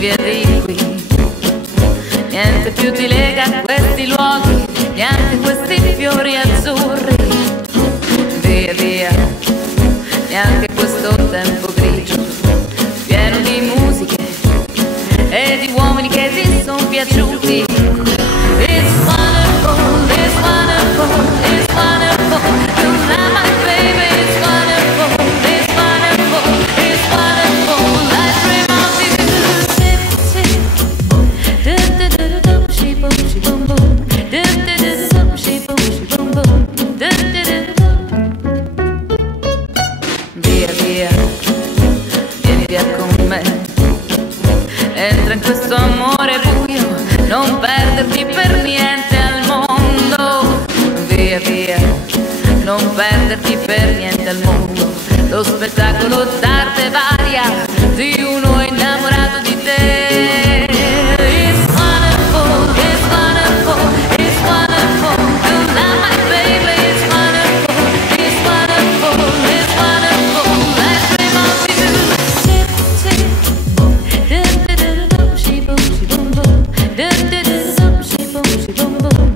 Via di qui, niente più ti lega a questi luoghi, neanche questi fiori azzurri. Via via, neanche questo tempo grigio, pieno di musiche e di uomini che ti sono piaciuti. It's wonderful, it's wonderful, it's wonderful, you're not my baby, it's wonderful, it's wonderful, it's wonderful, I dream of you. Via via, vieni via con me, entra in questo amore buio, non perderti per niente al mondo. Via via, non perderti per niente al mondo, lo spettacolo d'arte varia di uno innamorato di te. It's wonderful, it's wonderful, it's wonderful, you're not my baby, it's wonderful, it's wonderful, it's wonderful, I dream of you. She boom, she boom boom, she boom, she boom boom.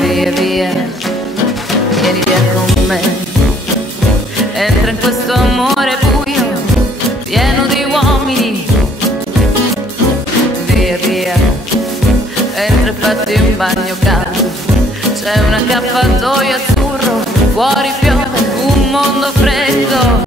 Via via, vieni via con me, entra in questo amore buio, pieno di uomini. Via via, entra e fatti un bagno caldo, c'è un accappatoio azzurro, fuori piove un mondo freddo.